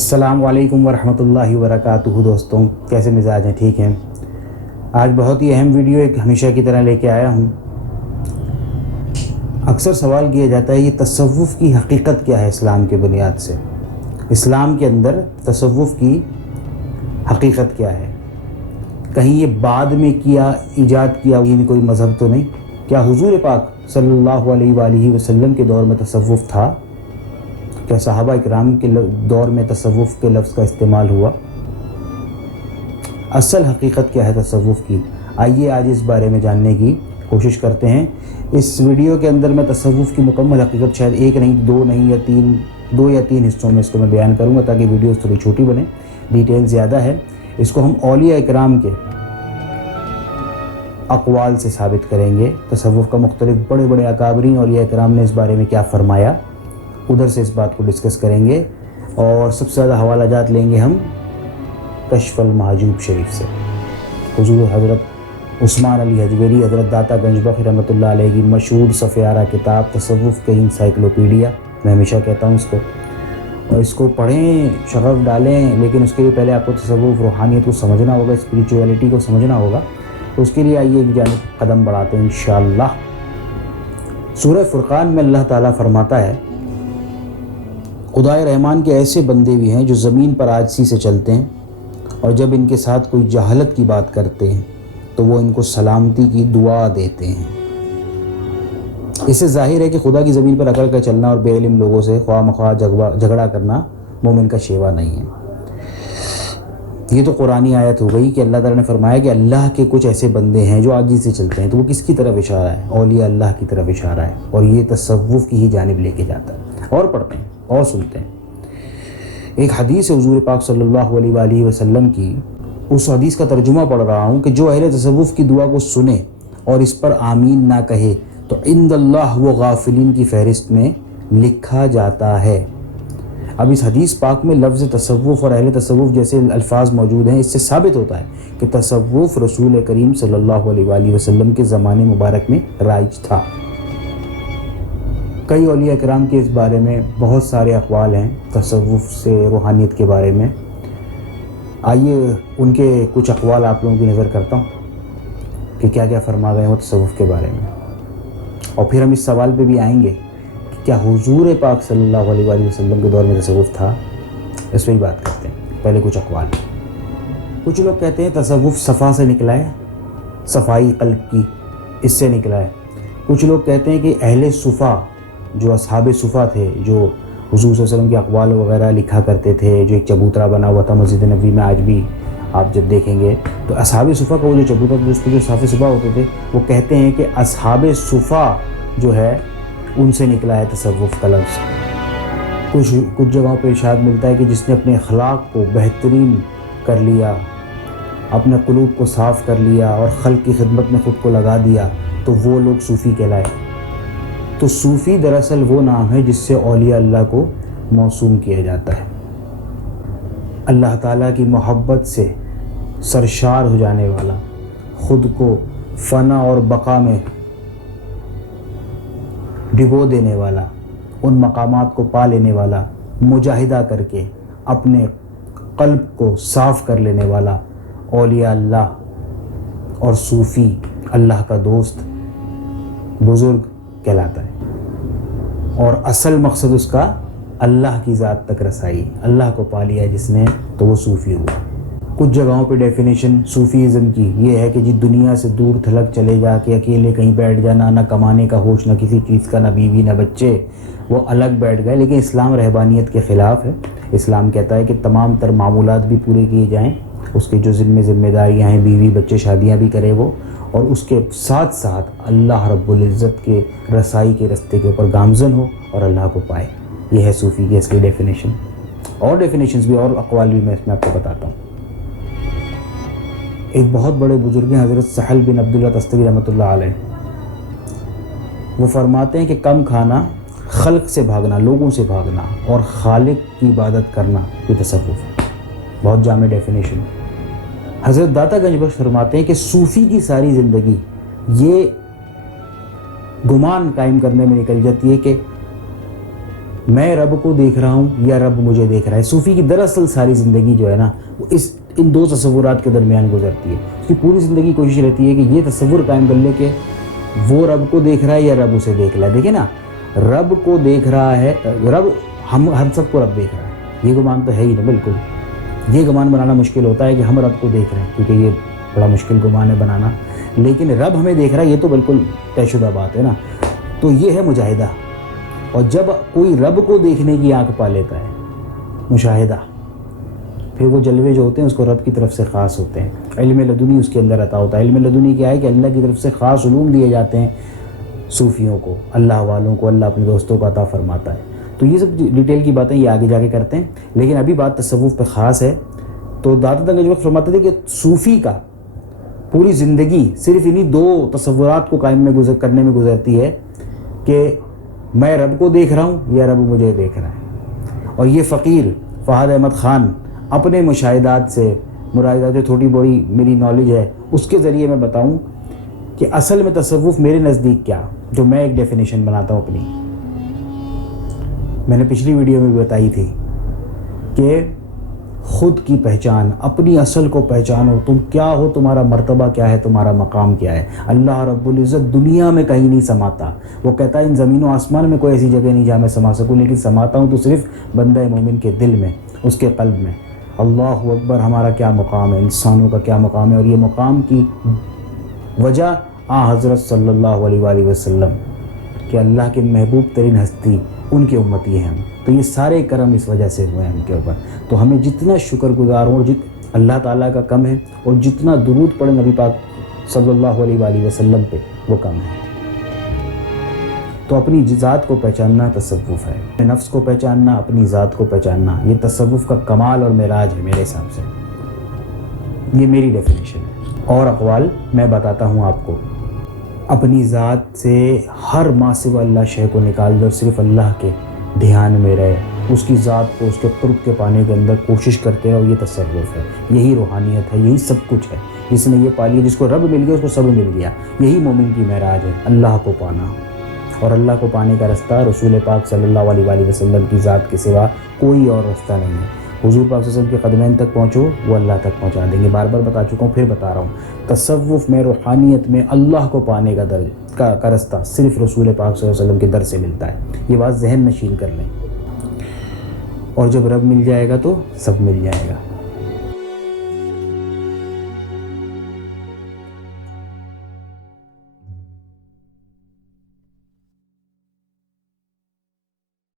السلام علیکم ورحمۃ اللہ وبرکاتہ دوستوں، کیسے مزاج ہیں؟ ٹھیک ہیں؟ آج بہت ہی اہم ویڈیو ایک ہمیشہ کی طرح لے کے آیا ہوں۔ اکثر سوال کیا جاتا ہے یہ تصوف کی حقیقت کیا ہے اسلام کے بنیاد سے؟ اسلام کے اندر تصوف کی حقیقت کیا ہے؟ کہیں یہ بعد میں ایجاد کیا یہ کوئی مذہب تو نہیں؟ کیا حضور پاک صلی اللہ علیہ وآلہ وسلم کے دور میں تصوف تھا؟ کیا صحابہ اکرام کے دور میں تصوف کے لفظ کا استعمال ہوا؟ اصل حقیقت کیا ہے تصوف کی؟ آئیے آج اس بارے میں جاننے کی کوشش کرتے ہیں۔ اس ویڈیو کے اندر میں تصوف کی مکمل حقیقت شاید ایک نہیں، دو یا تین حصوں میں اس کو میں بیان کروں گا تاکہ ویڈیوز تھوڑی چھوٹی بنے، ڈیٹیل زیادہ ہے۔ اس کو ہم اولیاء اکرام کے اقوال سے ثابت کریں گے، تصوف کا مختلف بڑے بڑے اکابرین اولیاء اکرام نے اس بارے میں کیا فرمایا، ادھر سے اس بات کو ڈسکس کریں گے۔ اور سب سے زیادہ حوالہ جات لیں گے ہم کشف المحجوب شریف سے، حضور حضرت عثمان علی حجویری حضرت داتا گنج بخش رحمۃ اللہ علیہ کی مشہور صفحہ کتاب تصوف کی انسائکلوپیڈیا، میں ہمیشہ کہتا ہوں اس کو، اور اس کو پڑھیں، شغف ڈالیں، لیکن اس کے لیے پہلے آپ کو تصوف روحانیت کو سمجھنا ہوگا، اسپریچویلٹی کو سمجھنا ہوگا۔ تو اس کے لیے آئیے ایک جانب قدم بڑھاتے ہیں انشاءاللہ۔ سورہ فرقان میں اللہ تعالیٰ فرماتا ہے، خدائے رحمان کے ایسے بندے بھی ہیں جو زمین پر عاجزی سے چلتے ہیں، اور جب ان کے ساتھ کوئی جہالت کی بات کرتے ہیں تو وہ ان کو سلامتی کی دعا دیتے ہیں۔ اس سے ظاہر ہے کہ خدا کی زمین پر اکڑ کر چلنا اور بے علم لوگوں سے خواہ مخواہ جھگڑا کرنا مومن کا شیوا نہیں ہے۔ یہ تو قرآنی آیت ہو گئی کہ اللہ تعالیٰ نے فرمایا کہ اللہ کے کچھ ایسے بندے ہیں جو عاجزی سے چلتے ہیں، تو وہ کس کی طرف اشارہ ہے؟ اولیاء اللہ کی طرف اشارہ ہے، اور یہ تصوف کی ہی جانب لے کے جاتا ہے۔ اور پڑھتے ہیں اور سنتے ہیں۔ ایک حدیث ہے حضور پاک صلی اللہ علیہ وآلہ وسلم کی، اس حدیث کا ترجمہ پڑھ رہا ہوں کہ جو اہل تصوف کی دعا کو سنے اور اس پر آمین نہ کہے تو عند اللہ وہ غافلین کی فہرست میں لکھا جاتا ہے۔ اب اس حدیث پاک میں لفظ تصوف اور اہل تصوف جیسے الفاظ موجود ہیں، اس سے ثابت ہوتا ہے کہ تصوف رسول کریم صلی اللہ علیہ وآلہ وسلم کے زمانے مبارک میں رائج تھا۔ کئی اولیاء کرام کے اس بارے میں بہت سارے اقوال ہیں تصوف سے روحانیت کے بارے میں۔ آئیے ان کے کچھ اقوال آپ لوگوں کی نظر کرتا ہوں کہ کیا کیا فرما گئے ہیں وہ تصوف کے بارے میں، اور پھر ہم اس سوال پہ بھی آئیں گے کہ کیا حضور پاک صلی اللہ علیہ وآلہ وسلم کے دور میں تصوف تھا؟ اس پہ ہی بات کرتے ہیں۔ پہلے کچھ اقوال۔ کچھ لوگ کہتے ہیں تصوف صفا سے نکلا ہے، صفائی قلب کی، اس سے نکلا ہے۔ کچھ لوگ کہتے ہیں کہ اہل صفا جو اصحاب صفا تھے، جو حضور صلی اللہ علیہ وسلم کے اقوال وغیرہ لکھا کرتے تھے، جو ایک چبوترا بنا ہوا تھا مسجد نبوی میں، آج بھی آپ جب دیکھیں گے تو اصحاب صفا کا وہ جو چبوترا تھا اس پہ جو صاف صفا ہوتے تھے، وہ کہتے ہیں کہ اصحاب صفا جو ہے ان سے نکلا ہے تصوف کا لفظ۔ کچھ جگہوں پہ ارشاد ملتا ہے کہ جس نے اپنے اخلاق کو بہترین کر لیا، اپنے قلوب کو صاف کر لیا اور خلق کی خدمت میں خود کو لگا دیا تو وہ لوگ صوفی کہلائے۔ تو صوفی دراصل وہ نام ہے جس سے اولیاء اللہ کو موسوم کیا جاتا ہے۔ اللہ تعالیٰ کی محبت سے سرشار ہو جانے والا، خود کو فنا اور بقا میں ڈبو دینے والا، ان مقامات کو پا لینے والا، مجاہدہ کر کے اپنے قلب کو صاف کر لینے والا اولیاء اللہ اور صوفی، اللہ کا دوست، بزرگ کہلاتا ہے۔ اور اصل مقصد اس کا اللہ کی ذات تک رسائی، اللہ کو پا لیا جس نے تو وہ صوفی ہوا۔ کچھ جگہوں پہ ڈیفینیشن صوفیزم کی یہ ہے کہ جی دنیا سے دور تھلک چلے جا کے اکیلے کہیں بیٹھ جانا، نہ کمانے کا ہوش، نہ کسی چیز کا، نہ بیوی نہ بچے، وہ الگ بیٹھ گئے۔ لیکن اسلام رہبانیت کے خلاف ہے۔ اسلام کہتا ہے کہ تمام تر معمولات بھی پورے کیے جائیں، اس کے جو ذمہ داریاں ہیں، بیوی بچے شادیاں بھی کرے وہ، اور اس کے ساتھ ساتھ اللہ رب العزت کے رسائی کے رستے کے اوپر گامزن ہو اور اللہ کو پائے۔ یہ ہے صوفی کی اصلی ڈیفینیشن۔ اور ڈیفینیشنز بھی اور اقوال بھی میں اس میں آپ کو بتاتا ہوں۔ ایک بہت بڑے بزرگ ہیں حضرت سہل بن عبداللہ تستری رحمۃ اللہ علیہ، وہ فرماتے ہیں کہ کم کھانا، خلق سے بھاگنا، لوگوں سے بھاگنا اور خالق کی عبادت کرنا یہ تصوف ہے۔ بہت جامع ڈیفینیشن۔ حضرت داتا گنج بخش فرماتے ہیں کہ صوفی کی ساری زندگی یہ گمان قائم کرنے میں نکل جاتی ہے کہ میں رب کو دیکھ رہا ہوں یا رب مجھے دیکھ رہا ہے. صوفی کی دراصل ساری زندگی جو ہے نا وہ ان دو تصورات کے درمیان گزرتی ہے. اس کی پوری زندگی کوشش رہتی ہے کہ یہ تصور قائم کر لے کہ وہ رب کو دیکھ رہا ہے یا رب اسے دیکھ رہا ہے. دیکھیں نا, رب کو دیکھ رہا ہے, رب ہم سب کو رب دیکھ رہا ہے, یہ گمان تو ہے ہی نا. بالکل یہ گمان بنانا مشکل ہوتا ہے کہ ہم رب کو دیکھ رہے ہیں, کیونکہ یہ بڑا مشکل گمان ہے بنانا. لیکن رب ہمیں دیکھ رہا ہے یہ تو بالکل طے شدہ بات ہے نا. تو یہ ہے مجاہدہ. اور جب کوئی رب کو دیکھنے کی آنکھ پا لیتا ہے, مشاہدہ, پھر وہ جلوے جو ہوتے ہیں اس کو رب کی طرف سے خاص ہوتے ہیں. علم لدنی اس کے اندر عطا ہوتا ہے. علم لدنی کیا ہے کہ اللہ کی طرف سے خاص علوم دیے جاتے ہیں صوفیوں کو, اللہ والوں کو اللہ اپنے دوستوں کو عطا فرماتا ہے. تو یہ سب ڈیٹیل کی باتیں یہ آگے جا کے کرتے ہیں, لیکن ابھی بات تصوف پہ خاص ہے. تو داتا دنگج وقت فرماتے تھے کہ صوفی کا پوری زندگی صرف انہی دو تصورات کو قائم کرنے میں گزرتی ہے کہ میں رب کو دیکھ رہا ہوں یا رب مجھے دیکھ رہا ہے. اور یہ فقیر فہد احمد خان اپنے مشاہدات سے, مراجعات جو تھوڑی بڑی میری نالج ہے اس کے ذریعے میں بتاؤں کہ اصل میں تصوف میرے نزدیک کیا, جو میں ایک ڈیفینیشن بناتا ہوں اپنی, میں نے پچھلی ویڈیو میں بھی بتائی تھی کہ خود کی پہچان, اپنی اصل کو پہچانو, تم کیا ہو, تمہارا مرتبہ کیا ہے, تمہارا مقام کیا ہے. اللہ رب العزت دنیا میں کہیں نہیں سماتا. وہ کہتا ہے ان زمین و آسمان میں کوئی ایسی جگہ نہیں جہاں میں سما سکوں, لیکن سماتا ہوں تو صرف بندہ مومن کے دل میں, اس کے قلب میں. اللہ اکبر, ہمارا کیا مقام ہے, انسانوں کا کیا مقام ہے. اور یہ مقام کی وجہ حضرت صلی اللہ علیہ وآلہ وسلم کہ اللہ کے محبوب ترین ہستی ان کی امتی ہیں ہم. تو یہ سارے کرم اس وجہ سے ہوئے ہیں ہم کے اوپر. تو ہمیں جتنا شکر گزار ہوں, اور اللہ تعالیٰ کا کم ہے, اور جتنا درود پڑھیں نبی پاک صلی اللہ علیہ وآلہ وسلم پہ وہ کم ہے. تو اپنی ذات کو پہچاننا تصوف ہے, نفس کو پہچاننا, اپنی ذات کو پہچاننا, یہ تصوف کا کمال اور معراج ہے میرے حساب سے. یہ میری ڈیفینیشن ہے. اور اقوال میں بتاتا ہوں آپ کو. اپنی ذات سے ہر ما سوا اللہ شے کو نکال دو, صرف اللہ کے دھیان میں رہے, اس کی ذات کو, اس کے قرب کے پانے کے اندر کوشش کرتے ہیں. اور یہ تصوف ہے, یہی روحانیت ہے, یہی سب کچھ ہے. جس نے یہ پا لیا, جس کو رب مل گیا اس کو سب مل گیا. یہی مومن کی معراج ہے, اللہ کو پانا. اور اللہ کو پانے کا رستہ رسول پاک صلی اللہ علیہ وآلہ وسلم کی ذات کے سوا کوئی اور رستہ نہیں ہے. حضور پاک صلی اللہ علیہ وسلم کے قدمین تک پہنچو, وہ اللہ تک پہنچا دیں گے. بار بار بتا چکا ہوں, پھر بتا رہا ہوں. تصوف میں, روحانیت میں اللہ کو پانے کا رستہ صرف رسول پاک صلی اللہ علیہ وسلم کے در سے ملتا ہے. یہ بات ذہن نشین کر لیں. اور جب رب مل جائے گا تو سب مل جائے گا.